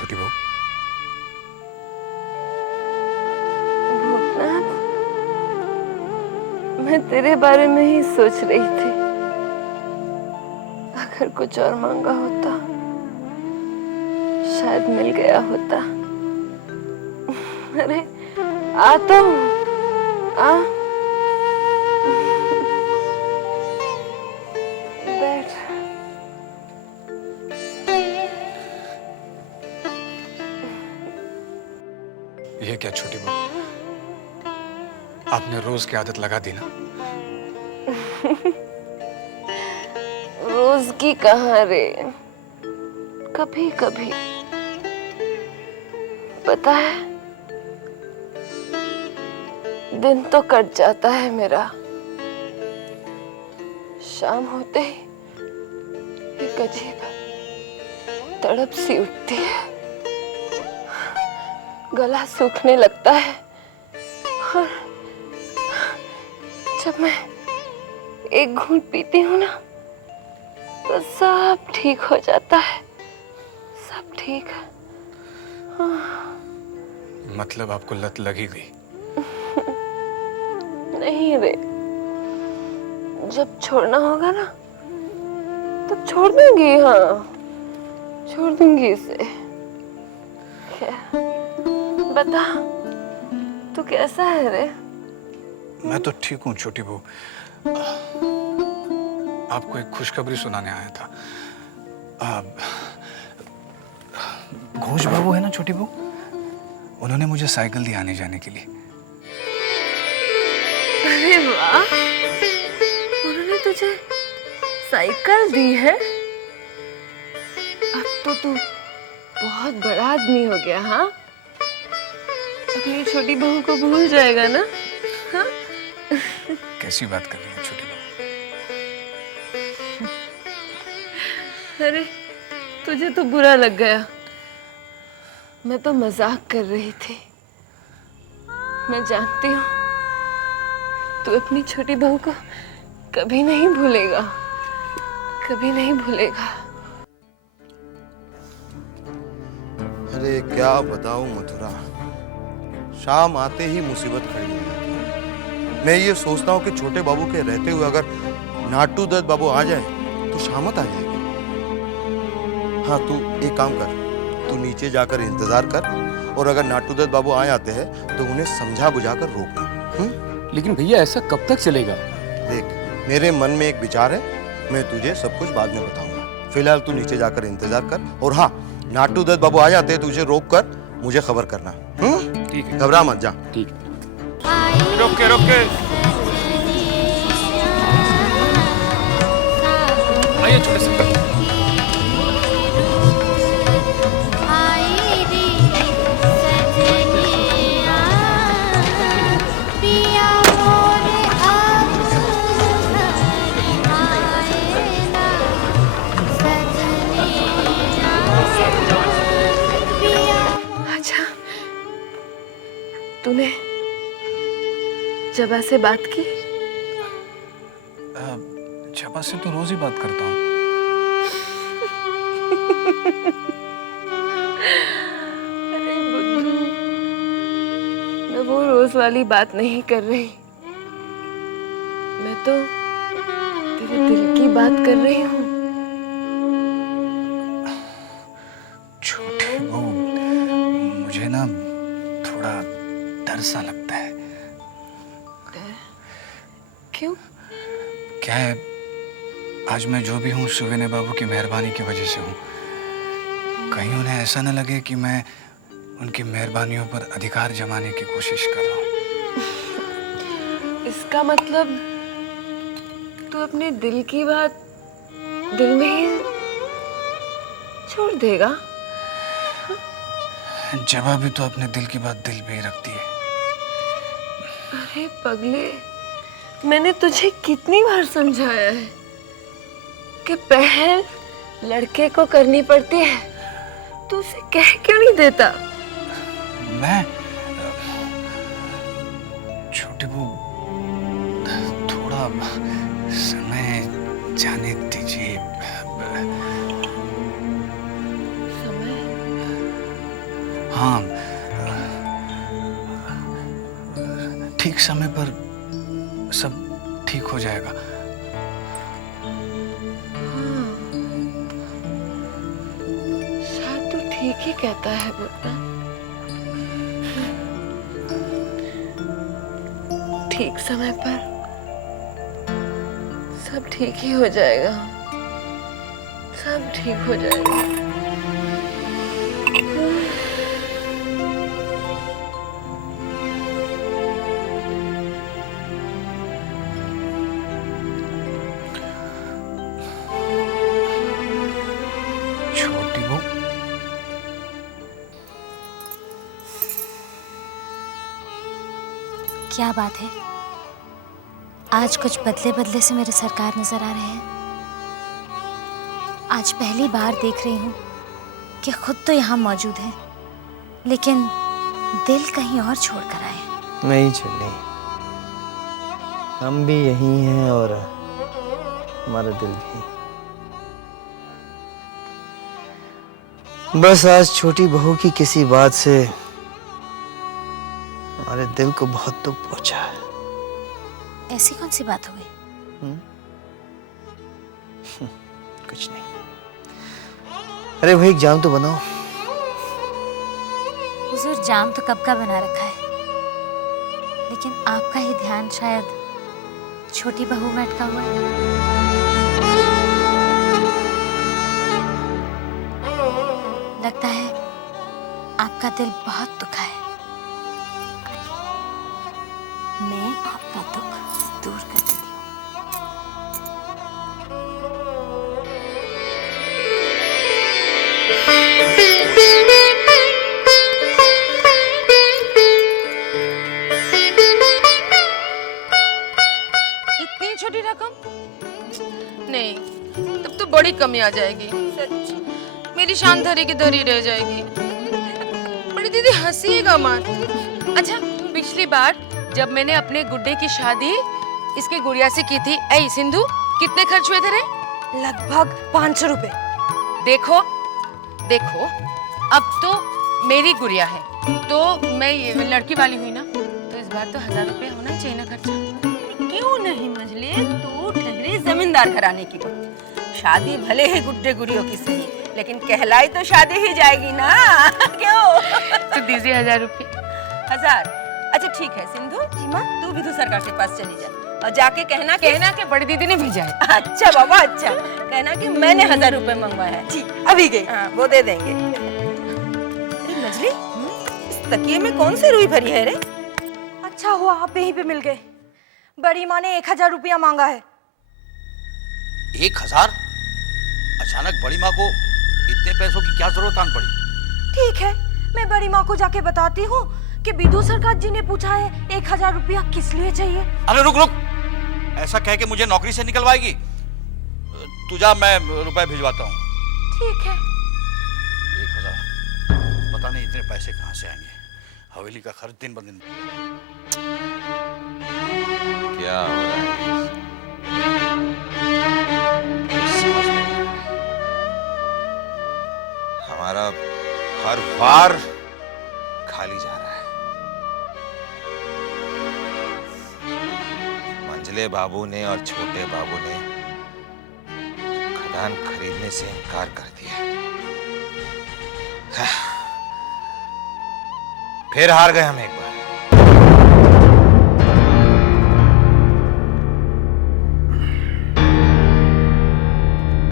छोटी बहू? भूतनाथ, मैं तेरे बारे में ही सोच रही थी। अगर कुछ और मांगा होता शायद मिल गया होता। अरे आ तो आ, बैठ। ये क्या छोटी बहू, आपने रोज की आदत लगा दी ना? रोज की कहाँ रे, कभी कभी। पता है, दिन तो कट जाता है मेरा, शाम होते ही एक अजीब तड़प सी उठती है, गला सूखने लगता है और जब मैं एक घूंट पीती हूँ ना तो सब ठीक हो जाता है, सब ठीक। मतलब आपको लत लगी गई? नहीं रे, जब छोड़ना होगा ना तब छोड़ दूंगी। हाँ, छोड़ दूंगी इसे। बता, तू कैसा है रे? मैं तो ठीक हूँ छोटी बहू। आपको एक खुशखबरी सुनाने आया था। घोष बाबू है ना छोटी बहू, उन्होंने मुझे साइकिल दी आने जाने के लिए। अरे वाह, उन्होंने तुझे साइकिल दी है? अब तो तू बहुत बड़ा आदमी हो गया। हाँ, अपनी छोटी बहू को भूल जाएगा ना? हाँ? कैसी बात कर रही है छोटी बहू? अरे तुझे तो बुरा लग गया, मैं तो मजाक कर रही थी। मैं जानती हूँ तू अपनी छोटी बहू को कभी नहीं भूलेगा, कभी नहीं भूलेगा। अरे क्या बताऊं मथुरा, शाम आते ही मुसीबत खड़ी हो जाती है। मैं ये सोचता हूँ कि छोटे बाबू के रहते हुए अगर नाटू दत्त बाबू आ जाए तो शामत आ जाएगी। हाँ, तू एक काम कर, तू नीचे जाकर इंतजार कर और अगर नाटू दत्त बाबू आ जाते हैं तो उन्हें समझा बुझाकर रोकना। लेकिन भैया ऐसा कब तक चलेगा? देख, मेरे मन में एक विचार है, मैं तुझे सब कुछ बाद में बताऊंगा। फिलहाल तू नीचे जाकर इंतजार कर और हाँ, नाटू दत्त बाबू आ जाते हैं तुझे रोक कर मुझे खबर करना। ठीक है, घबरा मत, जा। ठीक है। रोक के आइए छोटे से। अच्छा, तूने जबा से बात की? जबा से तो रोज ही बात करता हूँ। अरे बुद्धू, मैं वो रोज वाली बात नहीं कर रही, मैं तो तेरे दिल की बात कर रही हूँ। छोटे बहू, मुझे ना थोड़ा डर सा लगता है। क्यों? क्या है, आज मैं जो भी हूँ सुवेने बाबू की मेहरबानी की वजह से हूँ। कहीं उन्हें ऐसा न लगे कि मैं उनकी मेहरबानियों पर अधिकार जमाने की कोशिश कर रहा हूँ। इसका मतलब तू अपने दिल की बात दिल में ही छोड़ देगा? जबा भी तो अपने दिल की बात दिल में ही रखती है। अरे पगले, मैंने तुझे कितनी बार समझाया है कि पहल लड़के को करनी पड़ती है, तू उसे कह क्यों नहीं देता? मैं छोटे वो थोड़ा समय जाने दीजिए। समय? हाँ, ठीक समय पर सब ठीक हो जाएगा। शायद तू ठीक ही कहता है बेटा। ठीक समय पर सब ठीक ही हो जाएगा। सब ठीक हो जाएगा। छोटी बहू, क्या बात है? आज कुछ बदले बदले से मेरे सरकार नजर आ रहे हैं। आज पहली बार देख रही हूँ कि खुद तो यहाँ मौजूद है, लेकिन दिल कहीं और छोड़ कर आए। नहीं चली, हम भी यही हैं और हमारा दिल भी। बस आज छोटी बहू की किसी बात से हमारे दिल को बहुत दुख पहुंचा है। ऐसी कौन सी बात हो गई? कुछ नहीं। अरे भाई, एक जाम तो बनाओ। हुजूर, जाम तो कब का बना रखा है, लेकिन आपका ही ध्यान शायद छोटी बहू में अटका हुआ है। लगता है आपका दिल बहुत दुखा है। मैं आपका दुख दूर कर देती हूँ। इतनी छोटी रकम? नहीं, तब तो बड़ी कमी आ जाएगी। सच, मेरी शान धरी की धरी रह जाएगी। बड़ी दीदी हंसीएगा मत। अच्छा, पिछली बार जब मैंने अपने गुड्डे की शादी इसके गुड़िया से की थी, ऐ सिंधु, कितने खर्च हुए थे रे? लगभग 500 रुपए। देखो देखो, अब तो मेरी गुड़िया है, तो मैं ये लड़की वाली हुई ना, तो इस बार तो 1000 रुपए होना चाहिए ना खर्चा। क्यों नहीं मजले, तू ठहरे जमींदार घराने की हो। शादी भले ही गुड्डे गुड़ियों की सही, लेकिन कहलाई तो शादी ही जाएगी ना। क्यों? तो दीजिए 1000 रुपए। 1000? अच्छा ठीक है सिंधु जी माँ, तू विधु सरकार के पास चली जा और जाके कहना कि बड़ी दीदी ने भेजा है। अच्छा बाबा, अच्छा कहना कि मैंने 1000 रुपए मंगवाया है। जी अभी गई। हाँ, वो दे देंगे। अरे मजली, इस तकिए में कौन सी रुई भरी है रे? अच्छा हुआ आप यहीं पे मिल गए। बड़ी माँ ने 1000 रुपया मांगा है। 1000? अचानक बड़ी माँ को इतने पैसों की क्या जरूरत आन पड़ी? ठीक है, मैं बड़ी माँ को जाके बताती हूँ कि विधु सरकार जी ने पूछा है 1000 रुपया किस लिए चाहिए। अरे रुक रुक, ऐसा कह के मुझे नौकरी से निकलवाएगी? तू जा, मैं रुपए भिजवाता हूँ। ठीक है। 1000? पता नहीं इतने पैसे कहाँ से आएंगे। हवेली का खर्च दिन ब दिन क्या हो रहा है? समझ नहीं आ रहा। हमारा हर बार खाली जा रहा है। मंझले बाबू ने और छोटे बाबू ने खदान खरीदने से इनकार कर दिया। फिर हार गए हम एक बार।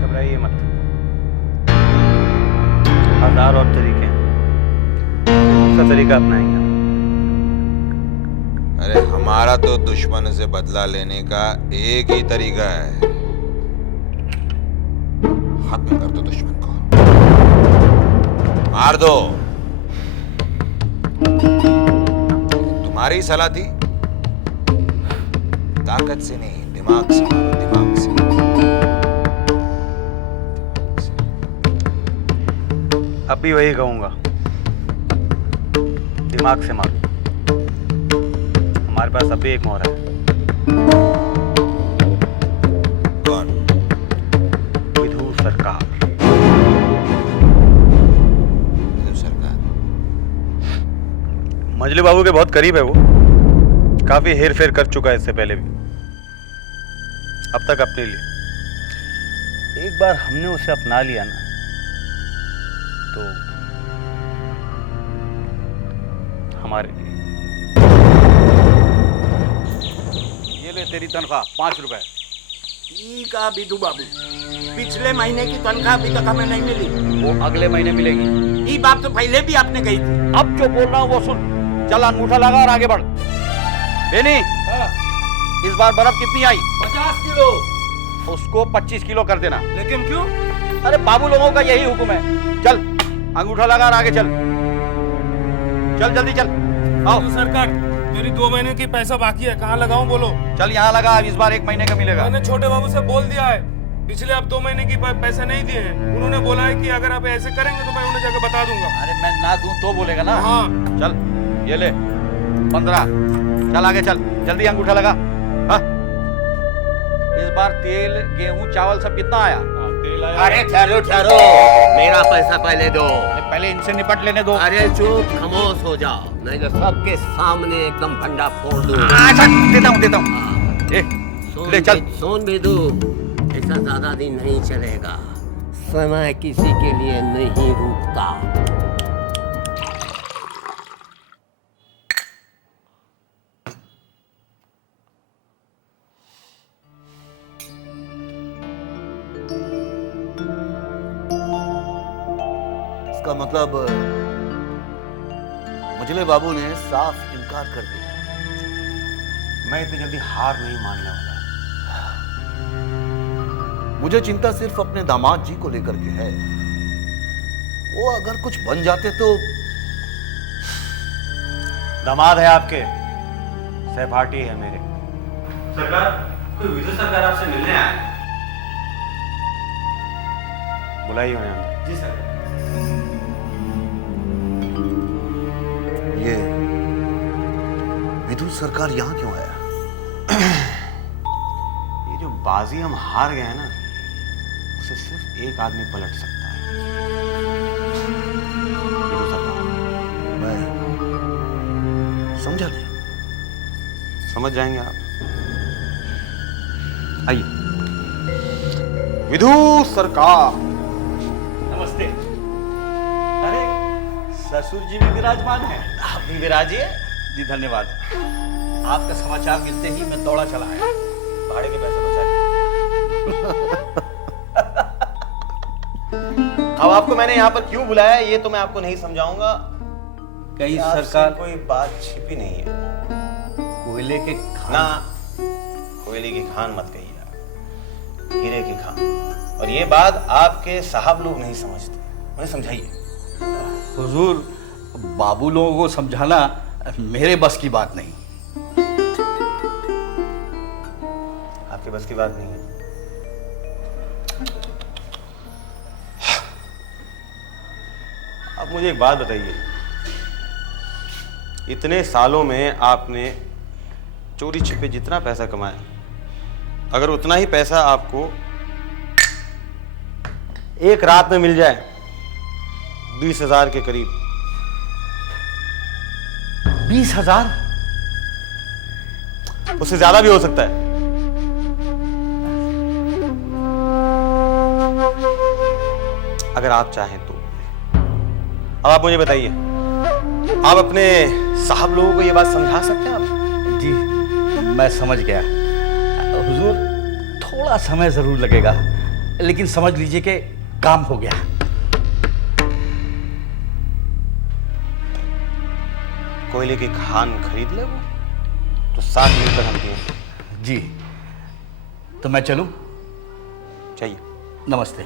घबराइए मत, 1000 और तरीके हैं, दूसरा तरीका अपनाएंगे हम। अरे हमारा तो दुश्मन से बदला लेने का एक ही तरीका है, खत्म कर दो दुश्मन को, मार दो। तुम्हारी सलाह थी, ताकत से नहीं, दिमाग से मारो, दिमाग से। अब भी वही कहूंगा, दिमाग से मारो। हमारे पास अभी एक मोहरा है। कौन? विधु सरकार। विधु सरकार? मजलू बाबू के बहुत करीब है वो, काफी हेर फेर कर चुका है इससे पहले भी, अब तक अपने लिए। एक बार हमने उसे अपना लिया ना तो हमारे लिए। ये ले तेरी तनख्वाह 5 रुपए। ठीक है बिदू बाबू, पिछले महीने की तनख्वाह अभी तक हमें नहीं मिली। वो अगले महीने मिलेगी। ये बात तो पहले भी आपने कही थी। अब जो बोल रहा हूँ वो सुन। चल अंगूठा लगा और आगे बढ़। बेनी, इस बार बर्फ कितनी आई? 50 किलो। उसको 25 किलो कर देना। लेकिन क्यों? अरे बाबू लोगों का यही हुक्म है। चल अंगूठा लगा और आगे चल। चल जल्दी चल। आओ सरकार, मेरी 2 महीने की पैसा बाकी है, कहाँ लगाऊं बोलो? चल यहाँ लगा, अब इस बार 1 महीने का मिलेगा। मैंने छोटे बाबू से बोल दिया है, पिछले अब 2 महीने की पैसे नहीं दिए हैं। उन्होंने बोला है कि अगर आप ऐसे करेंगे तो मैं उन्हें जाकर बता दूंगा। अरे मैं ना दूं तो बोलेगा ना। हाँ चल ये ले 15। चल आगे चल, जल्दी अंगूठा लगा। हाँ? इस बार तेल, गेहूं, चावल सब कितना आया? तेल आया। अरे ठहरो ठहरो, मेरा पैसा पहले दो। पहले इनसे निपट लेने दो। अरे चुप, खामोश हो जाओ, नहीं तो सबके सामने एकदम भंडा फोड़ दूं। अच्छा देता हूँ। ले चल। सोन बिदू, ऐसा ज्यादा दिन नहीं चलेगा, समय किसी के लिए नहीं रुकता। इसका मतलब मजले बाबू ने साफ इनकार कर दिया। मैं इतनी जल्दी हार नहीं मानने वाला। मुझे चिंता सिर्फ अपने दामाद जी को लेकर के है। वो अगर कुछ बन जाते तो। दामाद है आपके, सहपाठी है मेरे। सरकार, कोई विदुर सरकार आपसे मिलने आया है। बुलाइए उन्हें अंदर। जी सर। ये विदुर सरकार यहाँ क्यों आया? ये जो बाजी हम हार गए हैं ना, उसे सिर्फ एक आदमी पलट सकता है। विदुर सरकार। मैं समझा नहीं। समझ जाएंगे आप। आइए। विदु सरकार। नमस्ते। अरे ससुर जी भी विराजमान है। आप भी विराजिए। जी धन्यवाद। आपका समाचार मिलते ही मैं दौड़ा चला आया। भाड़े के पैसे बचा लिए। अब आपको मैंने यहाँ पर क्यों बुलाया है, ये तो मैं आपको नहीं समझाऊंगा। कहीं आपसे सरकार कोई बात छिपी नहीं है कोयले के ना। कोयले की खान मत कहिए आप, हीरे की खान। और ये बात आपके साहब लोग नहीं समझते, उन्हें समझाइए। हुजूर, बाबू लोगों को समझाना मेरे बस की बात नहीं। आपके बस की बात नहीं है। आप मुझे एक बात बताइए, इतने सालों में आपने चोरी छिपे जितना पैसा कमाया, अगर उतना ही पैसा आपको एक रात में मिल जाए 20,000 के करीब। 20,000? उससे ज्यादा भी हो सकता है। अगर आप चाहें तो। अब आप मुझे बताइए, आप अपने साहब लोगों को ये बात समझा सकते हैं आप? जी मैं समझ गया। हुजूर, थोड़ा समय जरूर लगेगा, लेकिन समझ लीजिए कि काम हो गया। कोयले की खान खरीद ले वो तो 7 लीटर हम देंगे। जी तो मैं चलूं? चाहिए। नमस्ते।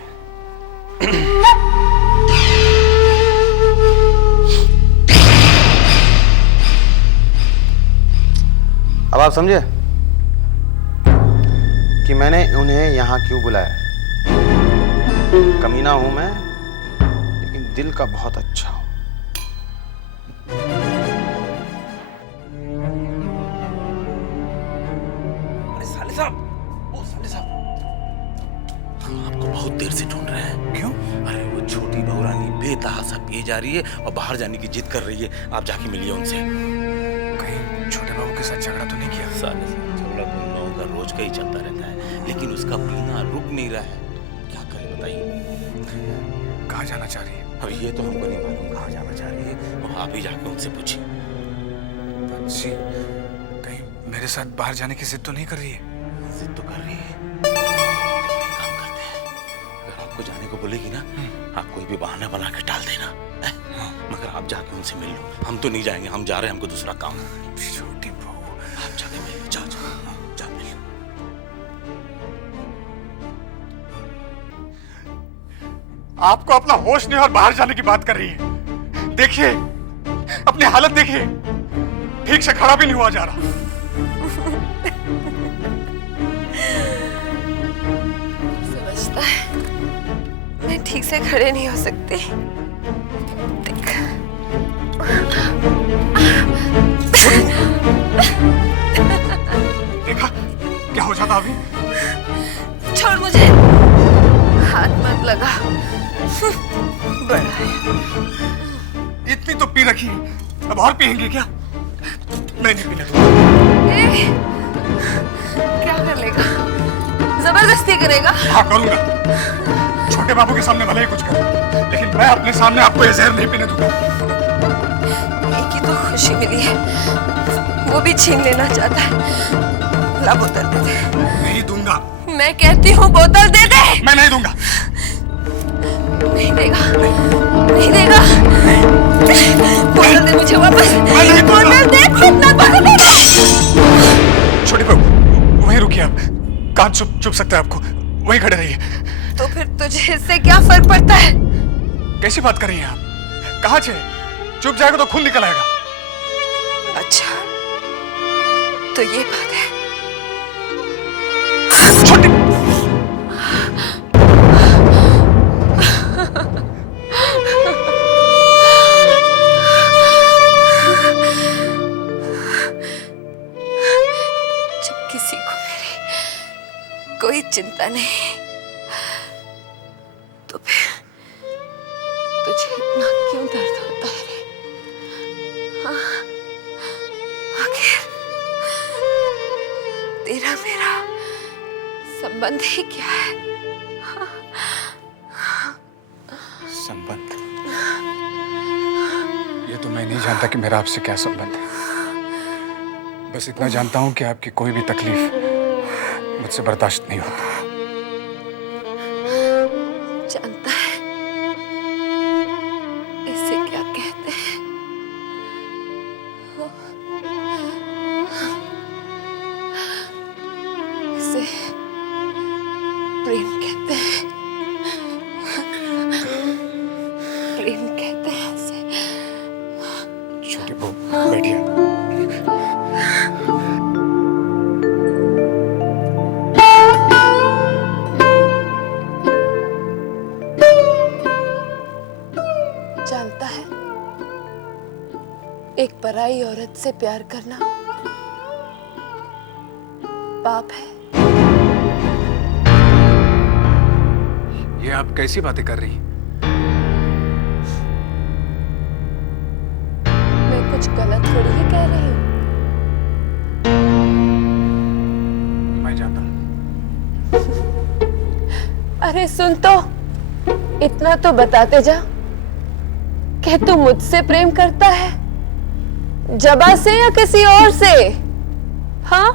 अब आप समझे कि मैंने उन्हें यहां क्यों बुलाया। कमीना हूं मैं, लेकिन दिल का बहुत अच्छा हूं। साले साहब, ओ साले साहब, हम आपको बहुत देर से ढूंढ रहे हैं। क्यों? अरे वो छोटी बहू रानी बेतहासा पिए जा रही है और बाहर जाने की जिद कर रही है। आप जाके मिलिए उनसे। छोटे बाबू के साथ झगड़ा तो नहीं किया? साले झगड़ा तो उन लोगों का रोज का ही चलता रहता है, लेकिन उसका पीना रुक नहीं रहा है। क्या करें बताइए। कहाँ जाना चाह रही है? अब ये तो हमको नहीं मालूम कहाँ जाना चाह रही है, वो आप ही जाके उनसे पूछिए। बंसी कहीं मेरे साथ बाहर जाने की जिद तो नहीं कर रही है? जिद तो कर रही है। एक काम करते हैं, अगर आपको जाने को बोलेगी ना, आप कोई भी बहाना बना के टाल देना, मगर आप जाके उनसे मिल लो। हम तो नहीं जाएंगे, हम जा रहे हैं, हमको दूसरा काम है। छोटी बहू, आप जाके मिल लो, जाओ जाओ जा मिल लो। आपको अपना होश नहीं और बाहर जाने की बात कर रही है। देखिए अपनी हालत देखिए, ठीक से खड़ा भी नहीं हुआ जा रहा। समझता है मैं ठीक से खड़े नहीं हो सकती। देख देखा क्या हो जाता अभी? छोड़ मुझे, हाथ मत लगा। बड़ा है। इतनी तो पी रखी है, अब और पियेंगे क्या? मैं नहीं पीने दूंगा। क्या कर लेगा? जबरदस्ती करेगा? हाँ करूंगा। छोटे बाबू के सामने भले ही कुछ करूं, लेकिन मैं अपने सामने आपको ये जहर नहीं पीने दूंगा। एक ही तो खुशी मिली है, वो भी छीन लेना चाहता है। ला बोतल दे दे। नहीं दूंगा। मैं कहती हूँ बोतल दे दे। मैं नहीं दूंगा। नहीं देगा, नहीं देगा। बोतल दे मुझे वापस। बोतल दे, कितना बोतल दे। छोटी बहू वहीं रुकिए आप, कान चुप सकता है आपको, वहीं खड़े रहिए। तो फिर तुझे इससे क्या फर्क पड़ता है? कैसी बात कर रही हैं आप? कहाँ से? चुप जाएगा तो खून निकल आएगा। अच्छा तो ये बात है। छोटी जब किसी को मेरी कोई चिंता नहीं तो फिर तुझे इतना क्यों दर्द होता है रे? हाँ? आखिर तेरा मेरा संबंध ही क्या है? संबंध? ये तो मैं नहीं जानता कि मेरा आपसे क्या संबंध है। बस इतना जानता हूं कि आपकी कोई भी तकलीफ मुझसे बर्दाश्त नहीं होती। जानता है इसे क्या कहते हैं? इसे प्रेम कहते हैं। प्रेम कहते हैं इसे। छोटी बहू बैठिए। जानता है एक पराई औरत से प्यार करना पाप है। ये आप कैसी बातें कर रही हैं? मैं कुछ गलत थोड़ी ही कह रही हूँ। मैं जाता हूँ। अरे सुन तो, इतना तो बताते जा कि तू मुझसे प्रेम करता है, जबा से या किसी और से? हाँ?